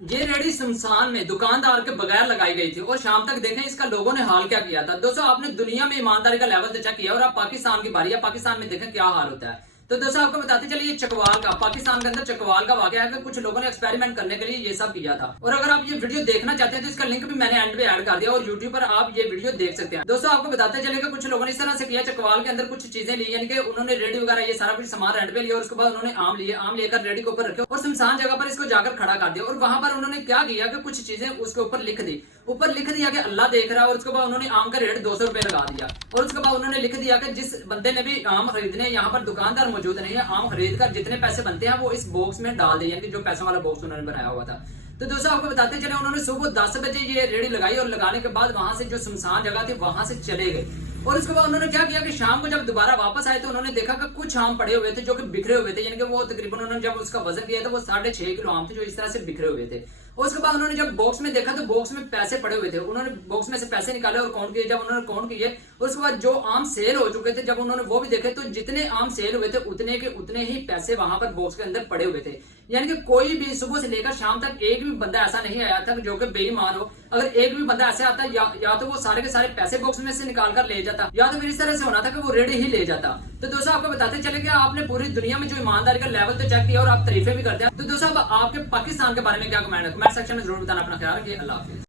ये रेडी शमशान में दुकानदार के बगैर लगाई गई थी और शाम तक देखें इसका लोगों ने हाल क्या किया था। दोस्तों आपने दुनिया में ईमानदारी का लेवल तो चेक किया और अब पाकिस्तान की बारी है। पाकिस्तान में देखें क्या हाल होता है। तो दोस्तों आपको बताते चलिए चकवाल का, पाकिस्तान के अंदर चकवाल का वाकया है कि कुछ लोगों ने एक्सपेरिमेंट करने के लिए ये सब किया था। और अगर आप ये वीडियो देखना चाहते हैं तो इसका लिंक भी मैंने एंड पे ऐड कर दिया और यूट्यूब पर आप ये वीडियो देख सकते हैं। दोस्तों आपको बताते चलेगा कुछ लोगों ने इस तरह से किया, चकवाल के अंदर कुछ चीजें ली, यानी कि उन्होंने रेडी वगैरह ये सारा कुछ सामान रेंट पे लिया और उसके बाद उन्होंने आम लिए, आम लेकर रेडी के ऊपर रखे और शमशान जगह पर इसको जाकर खड़ा कर दिया। और वहां पर उन्होंने क्या किया कि कुछ चीजें उसके ऊपर लिख दी, ऊपर लिख दिया कि अल्लाह देख रहा है। और उसके बाद उन्होंने आम का रेट 200 रुपए लगा दिया और उसके बाद उन्होंने लिख दिया कि जिस बंदे ने भी आम खरीदने, यहाँ पर दुकानदार मौजूद नहीं है, आम खरीद कर जितने पैसे बनते हैं वो इस बॉक्स में डाल दे, यानी कि जो पैसों वाला बॉक्स उन्होंने बनाया हुआ था। तो दोस्तों आपको बताते चले उन्होंने सुबह 10 बजे ये रेडी लगाई और लगाने के बाद वहां से जो शमशान जगह थी वहां से चले गए। और उसके बाद उन्होंने क्या किया कि शाम को जब दोबारा वापस आए तो उन्होंने देखा कि कुछ आम पड़े हुए थे जो कि बिखरे हुए थे, यानी कि वो तकरीबन उन्होंने जब उसका वजन किया था वो 6.5 किलो आम थे जो इस तरह से बिखरे हुए थे। और उसके बाद उन्होंने जब बॉक्स में देखा तो बॉक्स में पैसे पड़े हुए थे। उन्होंने बॉक्स में से पैसे निकाले और काउंट किए। जब उन्होंने काउंट किए उसके बाद जो आम सेल हो चुके थे जब उन्होंने वो भी देखे तो जितने आम सेल हुए थे उतने के उतने ही पैसे वहां पर बॉक्स के अंदर पड़े हुए थे। यानी कि कोई भी सुबह से लेकर शाम तक एक भी बंदा ऐसा नहीं आया था जो कि बेईमान हो। अगर एक भी बंदा ऐसा आता या तो वो सारे के सारे पैसे बॉक्स में से निकाल कर ले जाता या तो फिर इस तरह से होना था कि वो रेडी ही ले जाता। तो दोस्तों आपको बताते चले कि आपने पूरी दुनिया में जो ईमानदारी का लेवल तो चेक किया और आप तारीफें भी करते हैं। तो दोस्तों अब आपके पाकिस्तान के बारे में क्या कमेंट है, कमेंट सेक्शन में जरूर बताना। अपना ख्याल रखिए। अल्लाह हाफिज।